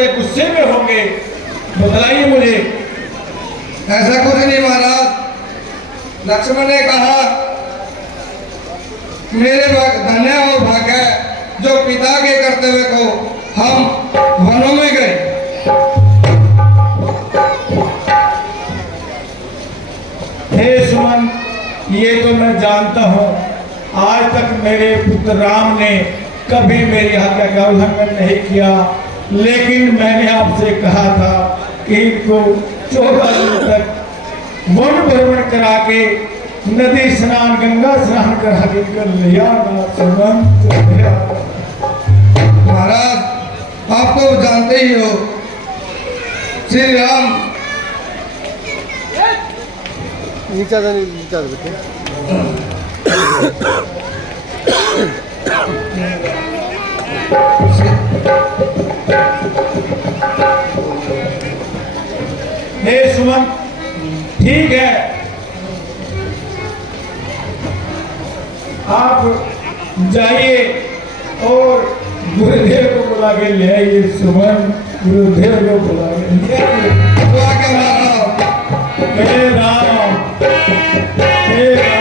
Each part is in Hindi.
बड़े गुस्से में होंगे, बताइए मुझे। ऐसा कुछ नहीं महाराज। लक्ष्मण ने कहा, मेरे धन्य हो भाग्य जो पिता के कर्तव्य को हम वनों में गए। हे सुमन, ये तो मैं जानता हूँ, आज तक मेरे पुत्र राम ने कभी मेरी आज्ञा का उल्लंघन नहीं किया, लेकिन मैंने आपसे कहा था कि इनको 14 दिन तक वन भ्रमण करा के नदी स्नान, गंगा स्नान करा के कर लिया ना सुमन। महाराज आप तो जानते ही हो, श्री राम बेटे हे सुमन, ठीक है, आप जाइए और गुरुदेव को बुला के ले आइए। सुमन, गुरुदेव को बुला के ले आइए। हे राम, हे राम।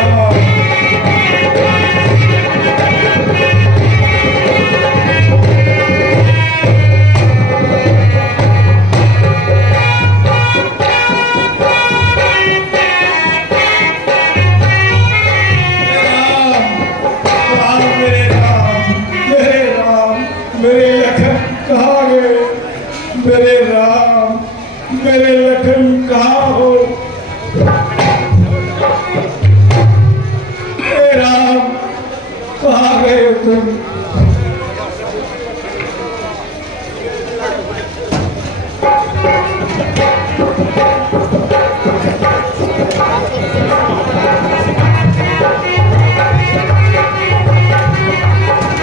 मेरे राम, मेरे लखन कहाँ हो? हे राम, कहाँ गए हो तुम?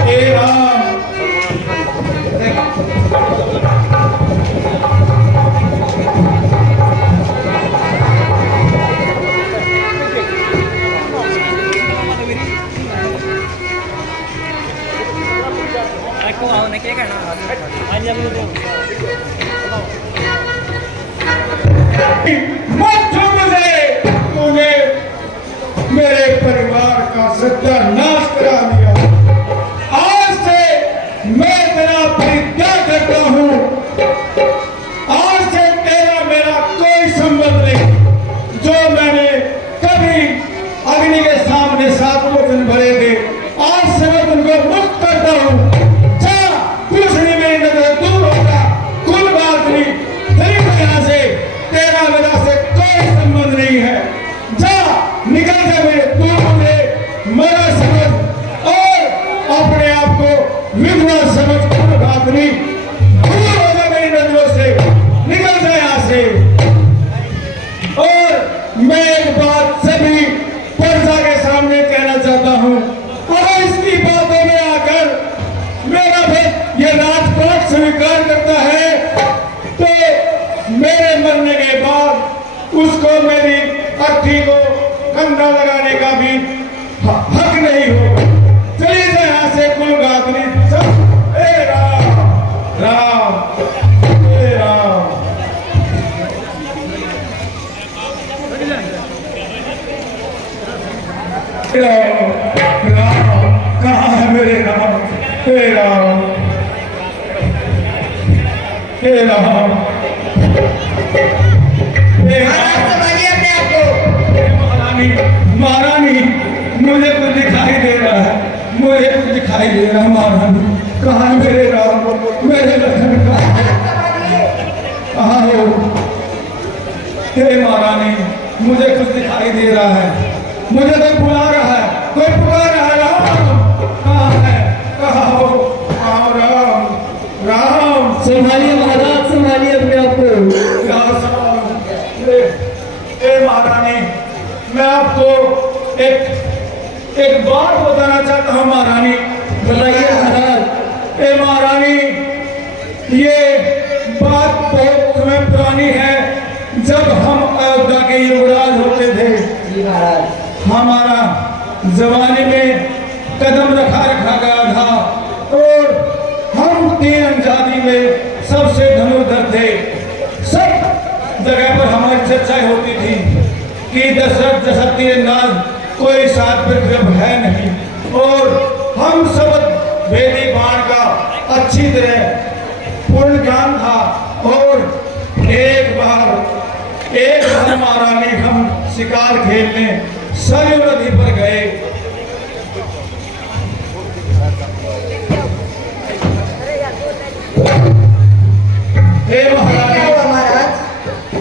हे राम, तूने मेरे परिवार का सत्यानाश करा दिया। आज से मैं तेरा प्रतिज्ञा करता हूँ, आज से तेरा मेरा कोई संबंध नहीं। जो मैंने कभी अग्नि के सामने 7 वचन भरे थे, आज से मैं तुमको मुक्त करता हूँ। कुछ नहीं, मेरी नजर दूर होगा, कुल बात नहीं, यहाँ से तेरा मेरा से कोई संबंध नहीं है। जा, निकल जा मेरे, तू मुझे मरा समझ और अपने आप को विधवा समझ, कोई बात नहीं, दूर हो जा मेरी नजरों से, निकल जा यहाँ से। और मैं एक बात सभी प्रजा के सामने कहना चाहता हूँ, अगर इसकी बातों में आकर मेरा भक्त ये राजपाट स्वीकार करता है तो मेरे मरने के बाद उसको मेरी अर्थी को कंधा लगाने का भी हक नहीं होगा। चलिए यहाँ से, कोई बात नहीं। सब हे राम, राम, हे राम। राम, कहाँ है मेरे राम? हे राम, हे राम, हे महारानी, महारानी, मुझे कुछ दिखाई दे रहा है, मुझे कुछ दिखाई दे रहा है। महारानी, कहाँ है मेरे राम? मेरे लखन कहाँ हो? हे महारानी, मुझे कुछ दिखाई दे रहा है, मुझे कोई बुला रहा है, कोई पुकार रहा है। राम कहाँ है? कहाँ हो? राम, राम, संभालिए महाराज, संभालिए अपने आप को। महारानी, मैं आपको एक बात बताना चाहता हूँ। महारानी, बताइए महाराज। महारानी, ये बात बहुत समय पुरानी है। जब हम अयोध्या के युवराज होते थे, हमारा जमाने में कदम रखा गया था और हम 3 अंजादी में सबसे दशरथ जैसा तीरंदाज कोई साथ पर जब है नहीं, और हम सब वेदी बाण का अच्छी तरह पूर्ण ज्ञान था। और एक बार महारानी हम शिकार खेलने सरयू नदी पर गए।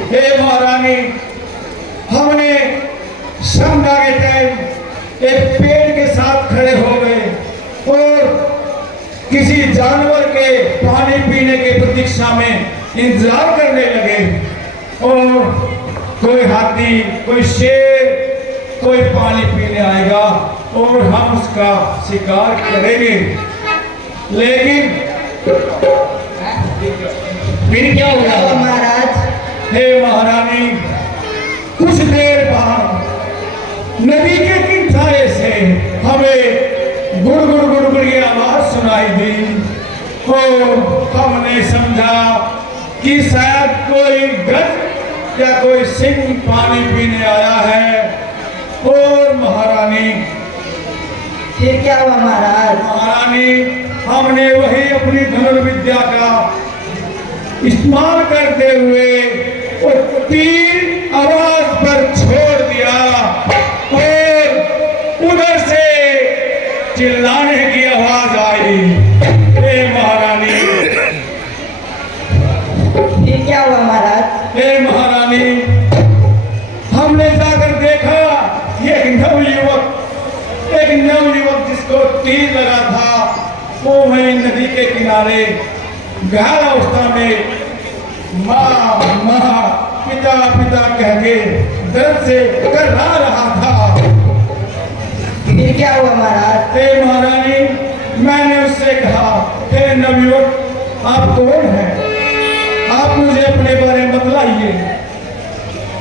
हे महारानी, हमने संध्या के टाइम एक पेड़ के साथ खड़े हो गए और किसी जानवर के पानी पीने के प्रतीक्षा में इंतजार करने लगे। और कोई हाथी, कोई शेर, कोई पानी पीने आएगा और हम उसका शिकार करेंगे। लेकिन फिर क्या हुआ महाराज? हे महारानी, कुछ देर बाद नदी के किनारे से हमें गुड़ की आवाज सुनाई दी और हमने समझा कि शायद कोई गज या कोई सिंह पानी पीने आया है। और महारानी, फिर क्या हुआ महाराज? महारानी, हमने वही अपनी धनुर्विद्या का इस्तेमाल करते हुए वो तीर आवाज पर छोड़ दिया और उधर से चिल्लाने की आवाज आई। हे महारानी, फिर क्या हुआ महाराज? हे महारानी, हमने जाकर देखा एक नवयुवक जिसको तीर लगा था वो वहीं नदी के किनारे घायल अवस्था में माँ पिता कह के दर्द से कर्रा रहा था। फिर क्या हुआ महाराज? हे महारानी, मैंने उससे कहा, हे नवयुवक, आप कौन हैं? आप मुझे अपने बारे में बतलाइए।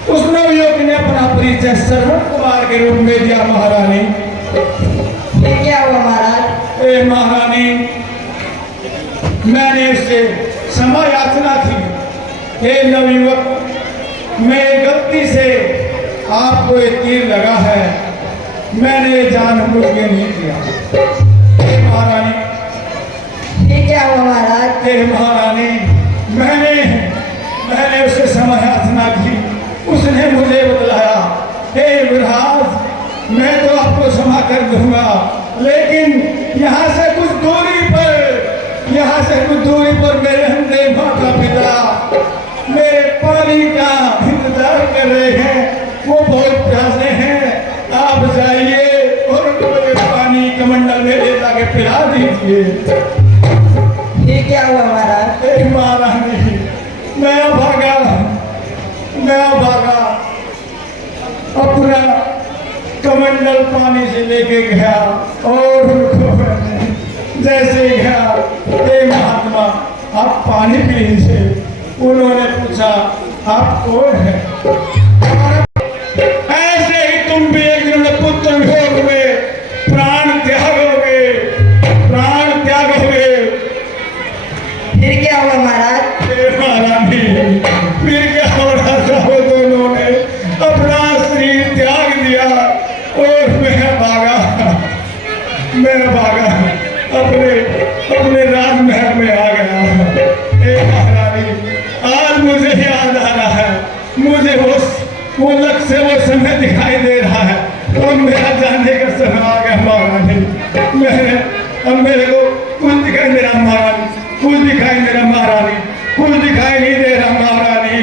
उस नवयुवक ने अपना परिचय श्रवण कुमार के रूप में दिया। महारानी, फिर क्या हुआ महाराज? हे महारानी, मैंने उससे क्षमा याचना थी। हे नवयुवक, मैं गलती से आपको एक तीर लगा है, मैंने जानबूझ के नहीं किया। हे महारानी, फिर क्या हुआ महाराज? हे महारानी, मैंने उससे क्षमा याचना की। उसने मुझे बतलाया, हे विराज, मैं तो आपको क्षमा कर दूंगा, लेकिन यहाँ से कुछ दूरी पर मेरे अंधे माता पिता मेरे पानी का इंतजार कर रहे हैं। वो बहुत प्यासे हैं। आप जाइए और उनको ये पानी कमंडल में ले जाके पिला दीजिए। फिर क्या हुआ महाराज? हे महारानी, मैं भागा अपना कमंडल पानी से लेके गया और उनको जैसे गया, हे महात्मा, आप पानी पी लीजिए। उन्होंने पूछा, आप कौन है? ऐसे ही तुम भी एक दिन पुत्र वियोग में प्राण त्यागोगे। फिर क्या हुआ महाराज? हे महारानी, फिर क्या हो रहा था? वो दोनों ने अपना शरीर त्याग दिया और मैं भागा अपने राजमहल में आ गया। हे महारानी, आज मुझे याद आ रहा है, मुझे वो लक्ष्य से वो समय दिखाई दे रहा है और मेरा जाने का समय आ गया। महारानी, अब मेरे को कुछ दिखाई दे रहा महारानी, कुछ दिखाई नहीं दे रहा महारानी।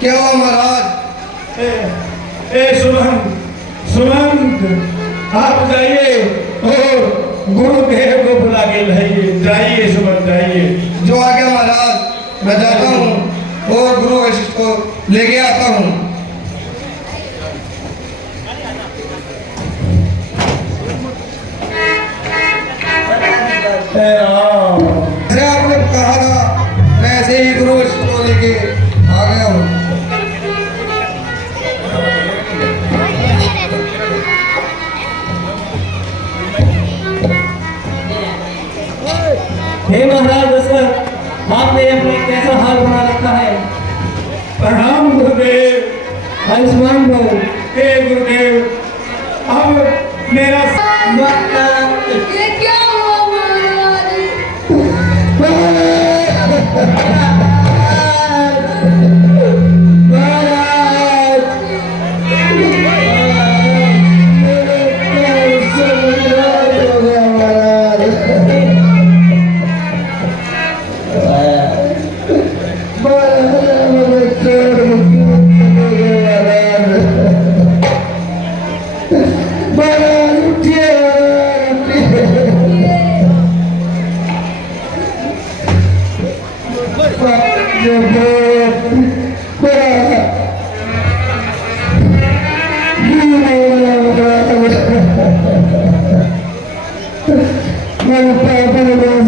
क्या हुआ महाराज? सुमंत, आप जाइए और गुरुदेव को बुला के लाइए। जाइए सुमंत, जाइए। जो आ गया महाराज, मैं जाता हूँ और गुरु वशिष्ठ को लेके आता हूँ। हे राम। जैसे आपने कहा था वैसे ही गुरु को लेके आ गया हूँ। हे महाराज दशरथ, आपने अपने कैसा हाल बना रखा है। प्रणाम गुरुदेव। आयुष्मान भव। हे गुरुदेव, अब मेरा ये क्या हुआ महाराज? मैं